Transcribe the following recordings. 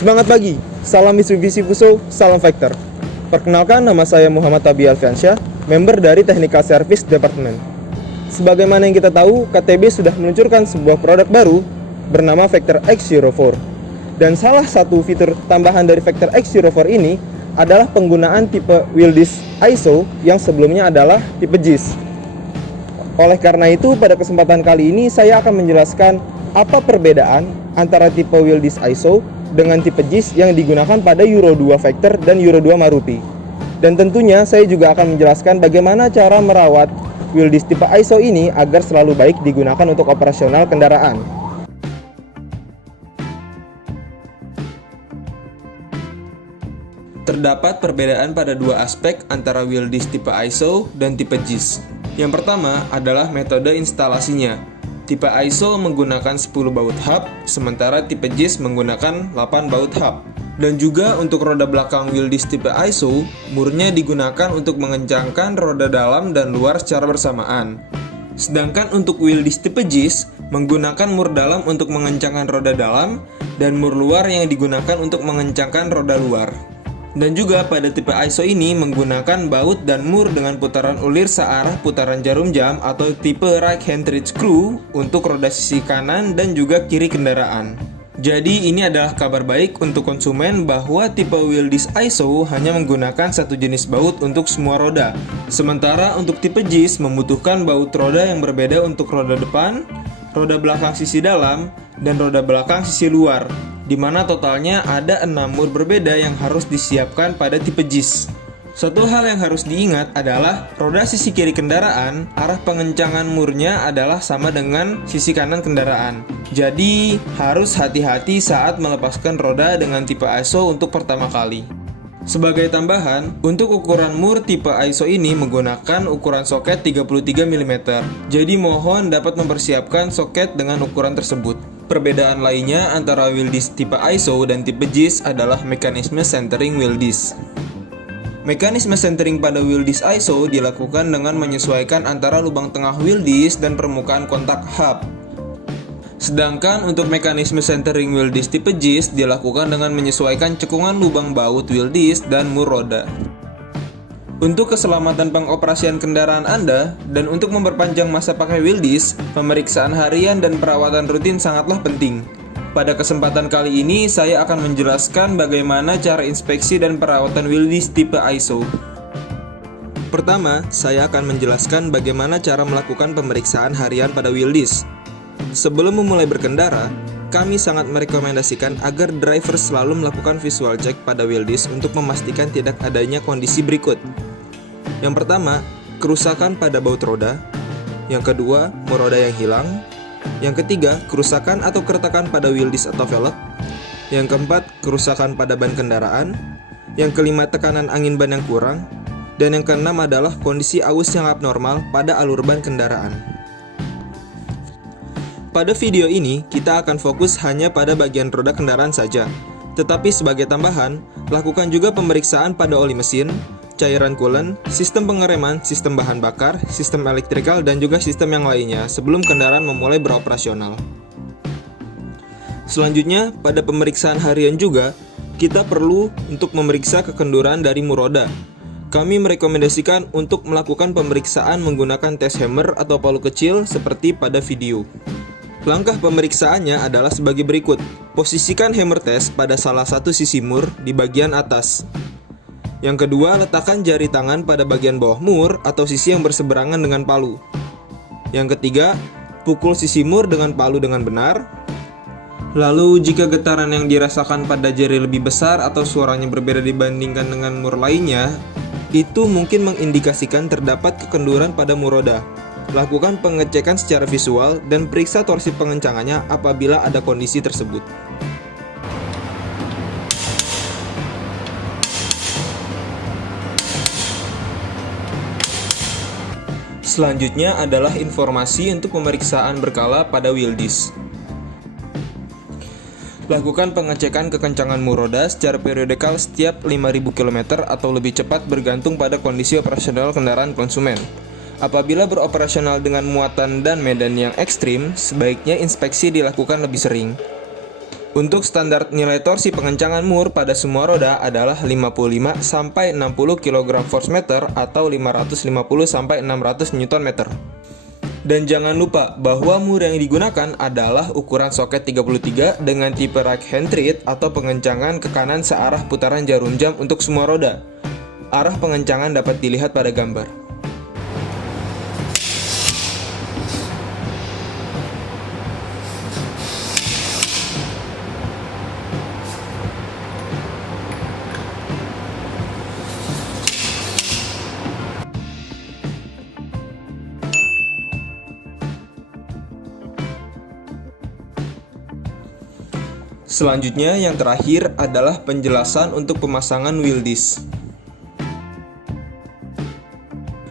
Semangat pagi, salam Mitsubishi Fuso, salam Factor. Perkenalkan, nama saya Muhammad Tabi Alfiansyah, member dari Technical Service Department. Sebagaimana yang kita tahu, KTB sudah meluncurkan sebuah produk baru bernama Factor X04. Dan salah satu fitur tambahan dari Factor X04 ini adalah penggunaan tipe wheel disc ISO yang sebelumnya adalah tipe JIS. Oleh karena itu, pada kesempatan kali ini saya akan menjelaskan apa perbedaan antara tipe wheel disc ISO dengan tipe JIS yang digunakan pada Euro 2 Factor dan Euro 2 Maruti. Dan tentunya saya juga akan menjelaskan bagaimana cara merawat wheel disc tipe ISO ini agar selalu baik digunakan untuk operasional kendaraan. Terdapat perbedaan pada dua aspek antara wheel disc tipe ISO dan tipe JIS. Yang pertama adalah metode instalasinya. Tipe ISO menggunakan 10 baut hub, sementara tipe JIS menggunakan 8 baut hub. Dan juga untuk roda belakang wheel disc tipe ISO, murnya digunakan untuk mengencangkan roda dalam dan luar secara bersamaan. Sedangkan untuk wheel disc tipe JIS menggunakan mur dalam untuk mengencangkan roda dalam dan mur luar yang digunakan untuk mengencangkan roda luar. Dan juga pada tipe ISO ini menggunakan baut dan mur dengan putaran ulir searah putaran jarum jam atau tipe right hand reach screw untuk roda sisi kanan dan juga kiri kendaraan. Jadi ini adalah kabar baik untuk konsumen bahwa tipe wheel disc ISO hanya menggunakan satu jenis baut untuk semua roda. Sementara untuk tipe JIS membutuhkan baut roda yang berbeda untuk roda depan, roda belakang sisi dalam, dan roda belakang sisi luar, di mana totalnya ada 6 mur berbeda yang harus disiapkan pada tipe JIS. Suatu hal yang harus diingat adalah roda sisi kiri kendaraan, arah pengencangan murnya adalah sama dengan sisi kanan kendaraan. Jadi, harus hati-hati saat melepaskan roda dengan tipe ISO untuk pertama kali. Sebagai tambahan, untuk ukuran mur tipe ISO ini menggunakan ukuran soket 33 mm. Jadi mohon dapat mempersiapkan soket dengan ukuran tersebut. Perbedaan lainnya antara wheel disc tipe ISO dan tipe JIS adalah mekanisme centering wheel disc. Mekanisme centering pada wheel disc ISO dilakukan dengan menyesuaikan antara lubang tengah wheel disc dan permukaan kontak hub. Sedangkan untuk mekanisme centering wheel disc tipe JIS dilakukan dengan menyesuaikan cekungan lubang baut wheel disc dan mur roda. Untuk keselamatan pengoperasian kendaraan Anda dan untuk memperpanjang masa pakai wheel disc, pemeriksaan harian dan perawatan rutin sangatlah penting. Pada kesempatan kali ini, saya akan menjelaskan bagaimana cara inspeksi dan perawatan wheel disc tipe ISO. Pertama, saya akan menjelaskan bagaimana cara melakukan pemeriksaan harian pada wheel disc. Sebelum memulai berkendara, kami sangat merekomendasikan agar driver selalu melakukan visual check pada wheel disc untuk memastikan tidak adanya kondisi berikut. Yang pertama, kerusakan pada baut roda. Yang kedua, mur roda yang hilang. Yang ketiga, kerusakan atau keretakan pada wheel disc atau velg. Yang keempat, kerusakan pada ban kendaraan. Yang kelima, tekanan angin ban yang kurang. Dan yang keenam adalah kondisi aus yang abnormal pada alur ban kendaraan. Pada video ini, kita akan fokus hanya pada bagian roda kendaraan saja. Tetapi sebagai tambahan, lakukan juga pemeriksaan pada oli mesin, cairan coolant, sistem pengereman, sistem bahan bakar, sistem elektrikal, dan juga sistem yang lainnya sebelum kendaraan memulai beroperasional. Selanjutnya, pada pemeriksaan harian juga, kita perlu untuk memeriksa kekenduran dari mur roda. Kami merekomendasikan untuk melakukan pemeriksaan menggunakan tes hammer atau palu kecil seperti pada video. Langkah pemeriksaannya adalah sebagai berikut. Posisikan hammer test pada salah satu sisi mur di bagian atas. Yang kedua, letakkan jari tangan pada bagian bawah mur atau sisi yang berseberangan dengan palu. Yang ketiga, pukul sisi mur dengan palu dengan benar. Lalu, jika getaran yang dirasakan pada jari lebih besar atau suaranya berbeda dibandingkan dengan mur lainnya, itu mungkin mengindikasikan terdapat kekenduran pada mur roda. Lakukan pengecekan secara visual dan periksa torsi pengencangannya apabila ada kondisi tersebut. Selanjutnya adalah informasi untuk pemeriksaan berkala pada wheel disc. Lakukan pengecekan kekencangan mur roda secara periodikal setiap 5.000 km atau lebih cepat bergantung pada kondisi operasional kendaraan konsumen. Apabila beroperasional dengan muatan dan medan yang ekstrim, sebaiknya inspeksi dilakukan lebih sering. Untuk standar nilai torsi pengencangan mur pada semua roda adalah 55 sampai 60 kg force meter atau 550 sampai 600 Nm. Dan jangan lupa bahwa mur yang digunakan adalah ukuran soket 33 dengan tipe right hand tread atau pengencangan ke kanan searah putaran jarum jam untuk semua roda. Arah pengencangan dapat dilihat pada gambar. Selanjutnya, yang terakhir adalah penjelasan untuk pemasangan wheel disc.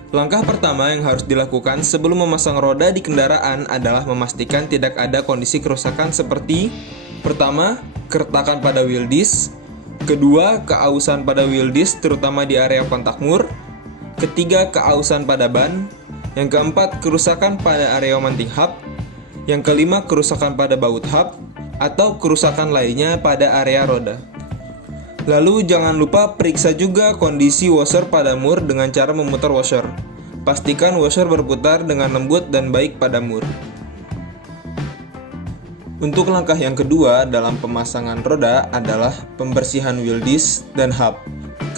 Langkah pertama yang harus dilakukan sebelum memasang roda di kendaraan adalah memastikan tidak ada kondisi kerusakan seperti: pertama, keretakan pada wheel disc; kedua, keausan pada wheel disc terutama di area kontak mur; ketiga, keausan pada ban; yang keempat, kerusakan pada area mounting hub; yang kelima, kerusakan pada baut hub atau kerusakan lainnya pada area roda. Lalu jangan lupa periksa juga kondisi washer pada mur dengan cara memutar washer. Pastikan washer berputar dengan lembut dan baik pada mur. Untuk langkah yang kedua dalam pemasangan roda adalah pembersihan wheel disc dan hub.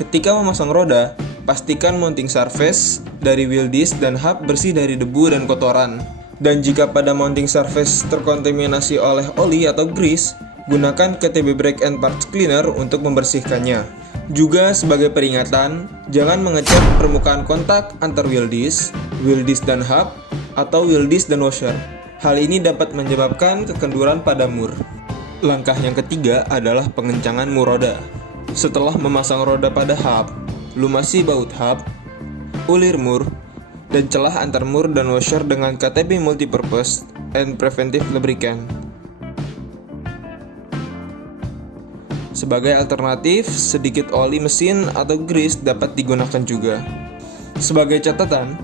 Ketika memasang roda, pastikan mounting surface dari wheel disc dan hub bersih dari debu dan kotoran. Dan jika pada mounting surface terkontaminasi oleh oli atau grease, gunakan KTB Brake and Parts Cleaner untuk membersihkannya. Juga sebagai peringatan, jangan mengecat permukaan kontak antar wheel disc dan hub, atau wheel disc dan washer. Hal ini dapat menyebabkan kekenduran pada mur. Langkah yang ketiga adalah pengencangan mur roda. Setelah memasang roda pada hub, lumasi baut hub, ulir mur, dan celah antar mur dan washer dengan KTB Multipurpose and Preventive Lubricant. Sebagai alternatif, sedikit oli mesin atau grease dapat digunakan juga. Sebagai catatan,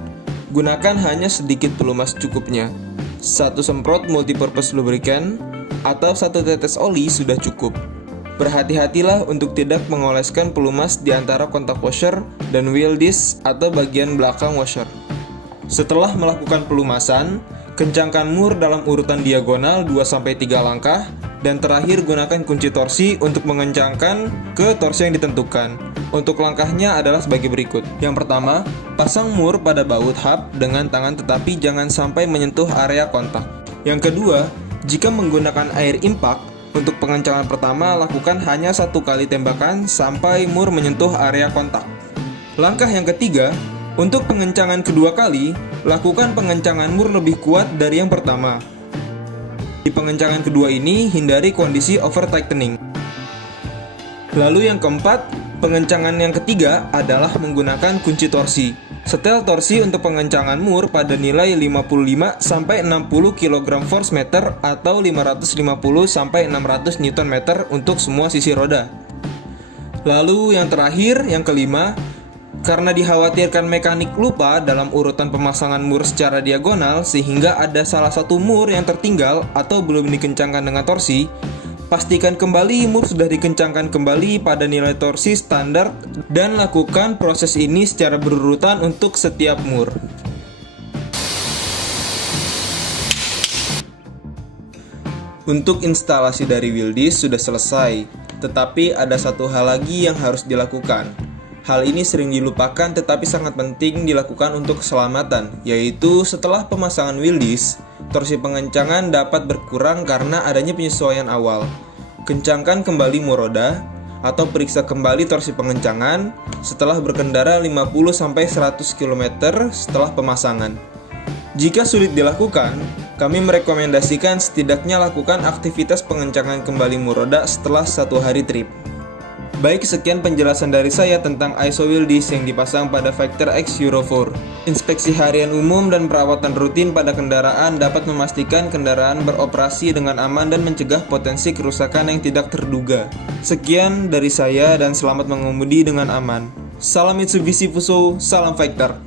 gunakan hanya sedikit pelumas cukupnya. 1 semprot multipurpose lubricant atau 1 tetes oli sudah cukup. Berhati-hatilah untuk tidak mengoleskan pelumas di antara kontak washer dan wheel disc atau bagian belakang washer. Setelah melakukan pelumasan, kencangkan mur dalam urutan diagonal 2-3 langkah, dan terakhir gunakan kunci torsi untuk mengencangkan ke torsi yang ditentukan. Untuk langkahnya adalah sebagai berikut. Yang pertama, pasang mur pada baut hub dengan tangan tetapi jangan sampai menyentuh area kontak. Yang kedua, jika menggunakan air impact, untuk pengencangan pertama lakukan hanya 1 kali tembakan sampai mur menyentuh area kontak. Langkah yang ketiga, untuk pengencangan kedua kali, lakukan pengencangan mur lebih kuat dari yang pertama. Di pengencangan kedua ini, hindari kondisi over tightening. Lalu yang keempat, pengencangan yang ketiga adalah menggunakan kunci torsi. Setel torsi untuk pengencangan mur pada nilai 55 sampai 60 kg force meter atau 550 sampai 600 Nm untuk semua sisi roda. Lalu yang terakhir, yang kelima, karena dikhawatirkan mekanik lupa dalam urutan pemasangan mur secara diagonal sehingga ada salah satu mur yang tertinggal atau belum dikencangkan dengan torsi, pastikan kembali mur sudah dikencangkan kembali pada nilai torsi standar dan lakukan proses ini secara berurutan untuk setiap mur. Untuk instalasi dari wheel disc sudah selesai, tetapi ada satu hal lagi yang harus dilakukan. Hal ini sering dilupakan tetapi sangat penting dilakukan untuk keselamatan, yaitu setelah pemasangan wheel disc, torsi pengencangan dapat berkurang karena adanya penyesuaian awal. Kencangkan kembali mur roda atau periksa kembali torsi pengencangan setelah berkendara 50-100 km setelah pemasangan. Jika sulit dilakukan, kami merekomendasikan setidaknya lakukan aktivitas pengencangan kembali mur roda setelah 1 hari trip. Baik, sekian penjelasan dari saya tentang ISO wheel disc yang dipasang pada Vector X Euro 4. Inspeksi harian umum dan perawatan rutin pada kendaraan dapat memastikan kendaraan beroperasi dengan aman dan mencegah potensi kerusakan yang tidak terduga. Sekian dari saya dan selamat mengemudi dengan aman. Salam Mitsubishi Fuso, salam Vector.